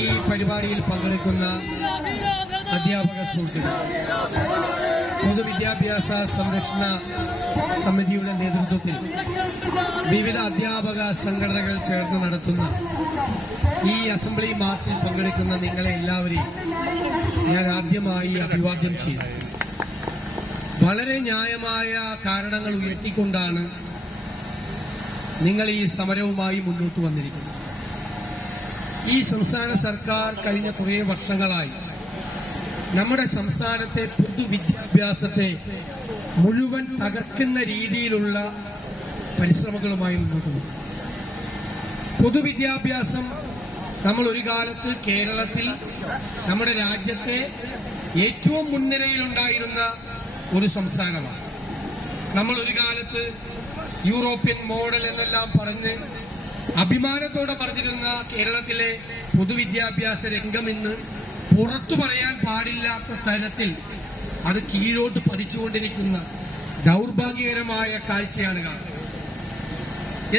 ഈ പരിപാടിയിൽ പങ്കെടുക്കുന്ന അധ്യാപക സുഹൃത്തുക്കൾ, പൊതുവിദ്യാഭ്യാസ സംരക്ഷണ സമിതിയുടെ നേതൃത്വത്തിൽ വിവിധ അധ്യാപക സംഘടനകൾ ചേർന്ന് നടത്തുന്ന ഈ അസംബ്ലി മാർച്ചിൽ പങ്കെടുക്കുന്ന നിങ്ങളെ എല്ലാവരെയും ഞാൻ ആദ്യമായി അഭിവാദ്യം ചെയ്യും. വളരെ ന്യായമായ കാരണങ്ങൾ ഉയർത്തിക്കൊണ്ടാണ് നിങ്ങൾ ഈ സമരവുമായി മുന്നോട്ട് വന്നിരിക്കുന്നത്. ഈ സംസ്ഥാന സർക്കാർ കഴിഞ്ഞ കുറേ വർഷങ്ങളായി നമ്മുടെ സംസ്ഥാനത്തെ പൊതുവിദ്യാഭ്യാസത്തെ മുഴുവൻ തകർക്കുന്ന രീതിയിലുള്ള പരിശ്രമങ്ങളുമായി മുന്നോട്ട് പോകും. പൊതുവിദ്യാഭ്യാസം നമ്മൾ ഒരു കാലത്ത് കേരളത്തിൽ നമ്മുടെ രാജ്യത്തെ ഏറ്റവും മുൻനിരയിലുണ്ടായിരുന്ന ഒരു സംസ്ഥാനമാണ്. നമ്മൾ ഒരു കാലത്ത് യൂറോപ്യൻ മോഡൽ എന്നെല്ലാം പറഞ്ഞ് അഭിമാനത്തോടെ പറഞ്ഞിരുന്ന കേരളത്തിലെ പൊതുവിദ്യാഭ്യാസ രംഗം ഇന്ന് പുറത്തു പറയാൻ പാടില്ലാത്ത തരത്തിൽ അത് കീഴോട്ട് പതിച്ചുകൊണ്ടിരിക്കുന്ന ദൗർഭാഗ്യകരമായ കാഴ്ചയാണ് കാണുന്നത്.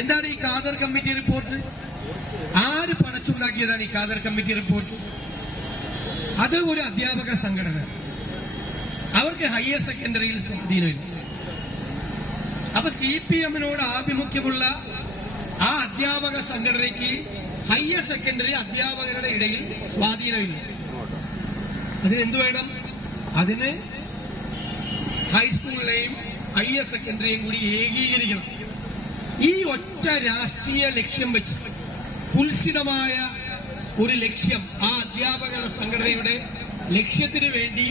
എന്താണ് ഈ ഖാദർ കമ്മിറ്റി റിപ്പോർട്ട്? ആര് പടച്ചുണ്ടാക്കിയതാണ് ഈ ഖാദർ കമ്മിറ്റി റിപ്പോർട്ട്? അത് ഒരു അധ്യാപക സംഘടന. അവർക്ക് ഹയർ സെക്കൻഡറിയിൽ സ്വാധീനമില്ല. അപ്പൊ CPM-നോട് ആഭിമുഖ്യമുള്ള ആ അധ്യാപക സംഘടനയ്ക്ക് ഹയർ സെക്കൻഡറി അധ്യാപകരുടെ ഇടയിൽ സ്വാധീനമില്ല. അതിനെന്ത് വേണം? അതിന് ഹൈസ്കൂളിലെയും ഹയർ സെക്കൻഡറിയും കൂടി ഏകീകരിക്കണം. ഈ ഒറ്റ രാഷ്ട്രീയ ലക്ഷ്യം വെച്ച് കുൽസിതമായ ഒരു ലക്ഷ്യം ആ അധ്യാപക സംഘടനയുടെ ലക്ഷ്യത്തിന് വേണ്ടി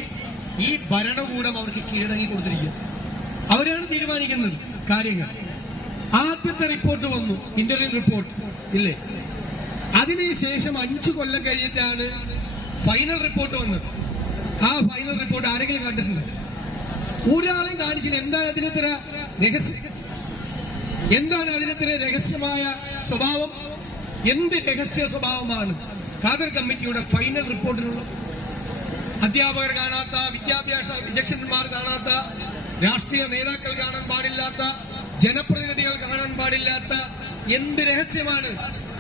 ഈ ഭരണകൂടം അവർക്ക് കീഴടങ്ങി കൊടുത്തിരിക്കുക. അവരാണ് തീരുമാനിക്കുന്നത് കാര്യങ്ങൾ. ആദ്യത്തെ റിപ്പോർട്ട് വന്നു, ഇന്റർവ്യൂ റിപ്പോർട്ട് ഇല്ലേ? അതിനുശേഷം 5 കൊല്ലം കഴിഞ്ഞിട്ടാണ് ഫൈനൽ റിപ്പോർട്ട് വന്നത്. ആ ഫൈനൽ റിപ്പോർട്ട് ആരെങ്കിലും കണ്ടിട്ടുണ്ട്? ഒരാളെയും കാണിച്ചില്ല. എന്താണ് അതിനത്ര രഹസ്യമായ സ്വഭാവം? എന്ത് രഹസ്യ സ്വഭാവമാണ് ഖാദർ കമ്മിറ്റിയുടെ ഫൈനൽ റിപ്പോർട്ടിനുള്ളത്? അധ്യാപകർ കാണാത്ത, വിദ്യാഭ്യാസ വിചക്ഷണന്മാർ കാണാത്ത, രാഷ്ട്രീയ നേതാക്കൾ കാണാൻ പാടില്ലാത്ത, ജനപ്രതിനിധികൾ കാണാൻ പാടില്ലാത്ത എന്ത് രഹസ്യമാണ്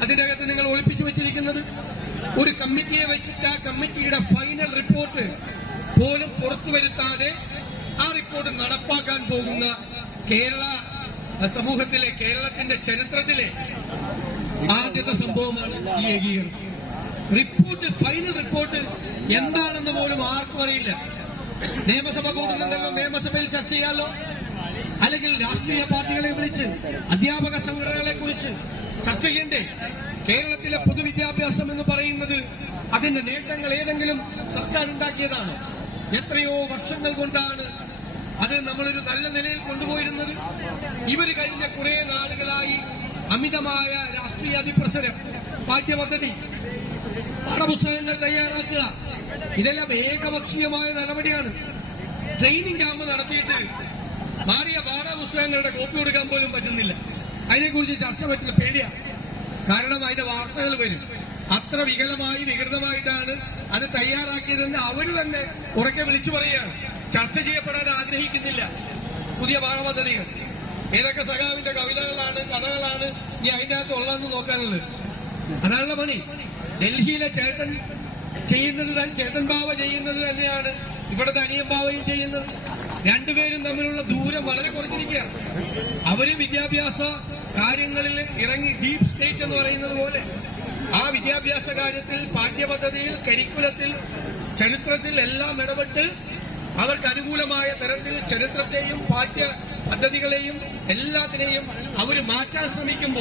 അതിനകത്ത് നിങ്ങൾ ഒളിപ്പിച്ചു വെച്ചിരിക്കുന്നത്? ഒരു കമ്മിറ്റിയെ വെച്ചിട്ട് ആ കമ്മിറ്റിയുടെ ഫൈനൽ റിപ്പോർട്ട് പോലും പുറത്തുവരുത്താതെ ആ റിപ്പോർട്ട് നടപ്പാക്കാൻ പോകുന്ന കേരള സമൂഹത്തിലെ, കേരളത്തിന്റെ ചരിത്രത്തിലെ ആദ്യത്തെ സംഭവമാണ് ഈ ഏകീകരണം. റിപ്പോർട്ട്, ഫൈനൽ റിപ്പോർട്ട് എന്താണെന്ന് പോലും ആർക്കും അറിയില്ല. നിയമസഭ കൂടുന്നുണ്ടല്ലോ, നിയമസഭയിൽ ചർച്ച ചെയ്യാമല്ലോ. അല്ലെങ്കിൽ രാഷ്ട്രീയ പാർട്ടികളെ വിളിച്ച് അധ്യാപക സംഘടനകളെ കുറിച്ച് ചർച്ച ചെയ്യണ്ടേ? കേരളത്തിലെ പൊതുവിദ്യാഭ്യാസം എന്ന് പറയുന്നത് അതിന്റെ നേട്ടങ്ങൾ ഏതെങ്കിലും സർക്കാർ ഉണ്ടാക്കിയതാണോ? എത്രയോ വർഷങ്ങൾ കൊണ്ടാണ് അത് നമ്മളൊരു നല്ല നിലയിൽ കൊണ്ടുപോയിരുന്നത്. ഇവർ കഴിഞ്ഞ കുറെ നാളുകളായി അമിതമായ രാഷ്ട്രീയ അതിപ്രസരം, പാഠ്യപദ്ധതി, പാഠപുസ്തകങ്ങൾ തയ്യാറാക്കുക, ഇതെല്ലാം ഏകപക്ഷീയമായ നടപടിയാണ്. ട്രെയിനിങ് ക്യാമ്പ് നടത്തിയിട്ട് മാറിയ പാഠപുസ്തകങ്ങളുടെ കോപ്പി കൊടുക്കാൻ പോലും പറ്റുന്നില്ല. അതിനെക്കുറിച്ച് ചർച്ച പറ്റുന്ന പേടിയാണ്. കാരണം അതിന്റെ വാർത്തകൾ വരും. അത്ര വികൃതമായിട്ടാണ് അത് തയ്യാറാക്കിയതെന്ന് അവര് തന്നെ ഉറക്കെ വിളിച്ചു പറയുകയാണ്. ചർച്ച ചെയ്യപ്പെടാൻ ആഗ്രഹിക്കുന്നില്ല പുതിയ പാഠപദ്ധതികൾ. ഏതൊക്കെ സഖാവിന്റെ കവിതകളാണ്, കഥകളാണ് ഇനി അതിന്റെ അകത്ത് ഉള്ളതെന്ന് നോക്കാനുള്ളത്. അതാണുള്ള പണി. ഡൽഹിയിലെ ചേട്ടൻ ബാവ ചെയ്യുന്നത് തന്നെയാണ് ഇവിടുത്തെ അനിയൻ ബാവയും ചെയ്യുന്നത്. രണ്ടുപേരും തമ്മിലുള്ള ദൂരം വളരെ കുറഞ്ഞിരിക്കുകയാണ്. അവര് വിദ്യാഭ്യാസ കാര്യങ്ങളിൽ ഇറങ്ങി, ഡീപ് സ്റ്റേറ്റ് എന്ന് പറയുന്നത് പോലെ ആ വിദ്യാഭ്യാസ കാര്യത്തിൽ, പാഠ്യപദ്ധതിയിൽ, കരിക്കുലത്തിൽ, ചരിത്രത്തിൽ എല്ലാം ഇടപെട്ട് അവർക്ക് അനുകൂലമായ തരത്തിൽ ചരിത്രത്തെയും പാഠ്യ പദ്ധതികളെയും എല്ലാത്തിനെയും അവർ മാറ്റാൻ ശ്രമിക്കുമ്പോൾ